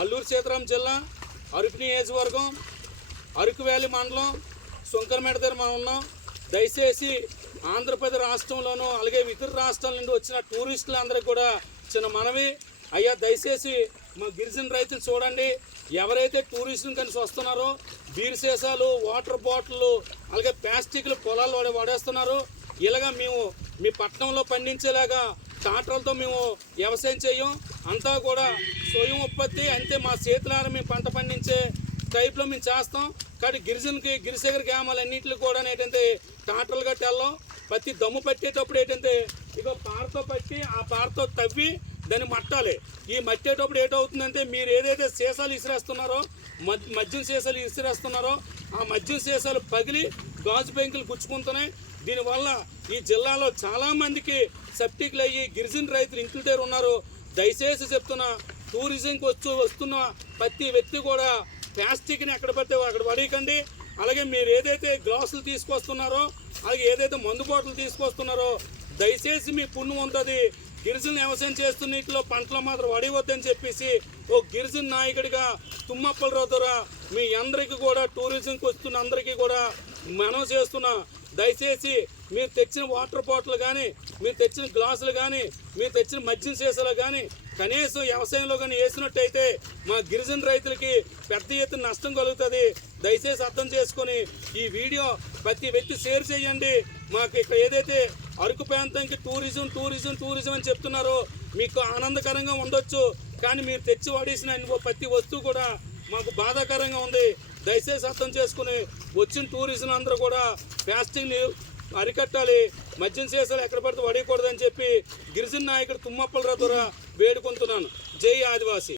అల్లూరు సీతారాం జిల్లా అరకు నియోజకవర్గం అరకు వ్యాలీ మండలం సుంకరమేట దగ్గర మనం ఉన్నాం. దయచేసి ఆంధ్రప్రదేశ్ రాష్ట్రంలోనూ అలాగే ఇతర రాష్ట్రాల నుండి వచ్చిన టూరిస్టులందరికీ కూడా చిన్న మనవి, అయ్యా దయచేసి మా గిరిజన రైతులు చూడండి. ఎవరైతే టూరిస్టులు కలిసి వస్తున్నారో బీర్ సీసాలు, వాటర్ బాటిళ్ళు, అలాగే ప్లాస్టిక్లు పొలాలు వాడేస్తున్నారు. ఇలాగా మేము మీ పట్టణంలో పండించేలాగా ట్రాక్టర్లతో మేము వ్యవసాయం చేయం, అంతా కూడా స్వయం ఉత్పత్తి, అంతే మా చేతులారా మేము పంట పండించే టైప్లో మేము చేస్తాం. కానీ గిరిశేఖర గ్రామాలన్నింటిలో కూడా ఏంటంటే ట్రాక్టర్లు గట్టి వెళ్ళాం. ప్రతి దమ్ము పట్టేటప్పుడు ఏంటంటే ఇగో పారతో పట్టి ఆ పారతో తవ్వి దాన్ని మట్టాలి. ఈ మట్టేటప్పుడు ఏటవుతుందంటే మీరు ఏదైతే సీసాలు ఇసిరేస్తున్నారో మద్యం సీసాలు ఇసిరేస్తున్నారో ఆ మద్యం సీసాలు పగిలి గాజు పెంకులు గుచ్చుకుంటున్నాయి. దీనివల్ల ఈ జిల్లాలో చాలామందికి సెప్టిక్లు అయ్యి గిరిజన రైతులు ఇంటి దగ్గర ఉన్నారు. దయచేసి చెప్తున్నా, టూరిజంకి వస్తున్న ప్రతి వ్యక్తి కూడా ప్లాస్టిక్ని ఎక్కడ పడితే అక్కడ పడేయకండి. అలాగే మీరు ఏదైతే గ్లాసులు తీసుకొస్తున్నారో అలాగే ఏదైతే మందు బాటలు తీసుకొస్తున్నారో దయచేసి మీ పుణ్యం ఉంటుంది. గిరిజన వ్యవసాయం చేస్తున్న నీటిలో పంటలు మాత్రం వడివద్దని చెప్పేసి ఓ గిరిజన నాయకుడిగా తుమ్మప్పలరావు ద్వారా మీ అందరికీ కూడా టూరిజంకి వస్తున్న అందరికీ కూడా మనం చేస్తున్నా. దయచేసి మీరు తెచ్చిన వాటర్ బాటిల్ కానీ, మీరు తెచ్చిన గ్లాసులు కానీ, మీరు తెచ్చిన మద్యం సీసాలు కానీ కనీసం వ్యవసాయంలో కానీ వేసినట్టయితే మా గిరిజన రైతులకి పెద్ద ఎత్తున నష్టం కలుగుతుంది. దయచేసి అర్థం చేసుకొని ఈ వీడియో ప్రతి వ్యక్తి షేర్ చేయండి. మాకు ఇక్కడ ఏదైతే అరకు ప్రాంతానికి టూరిజం అని చెప్తున్నారో మీకు ఆనందకరంగా ఉండొచ్చు, కానీ మీరు తెచ్చి వాడేసిన ప్రతి వస్తువు కూడా మాకు బాధాకరంగా ఉంది. దయచేసి అర్థం చేసుకుని వచ్చిన టూరిజం అందరూ కూడా ప్లాస్టిక్ని అరికట్టాలి, మద్యం సీసాలు ఎక్కడ పడితే వడేయకూడదని చెప్పి గిరిజన నాయకుడు తుమ్మప్పలరావు ద్వారా వేడుకుంటున్నాను. జై ఆదివాసీ.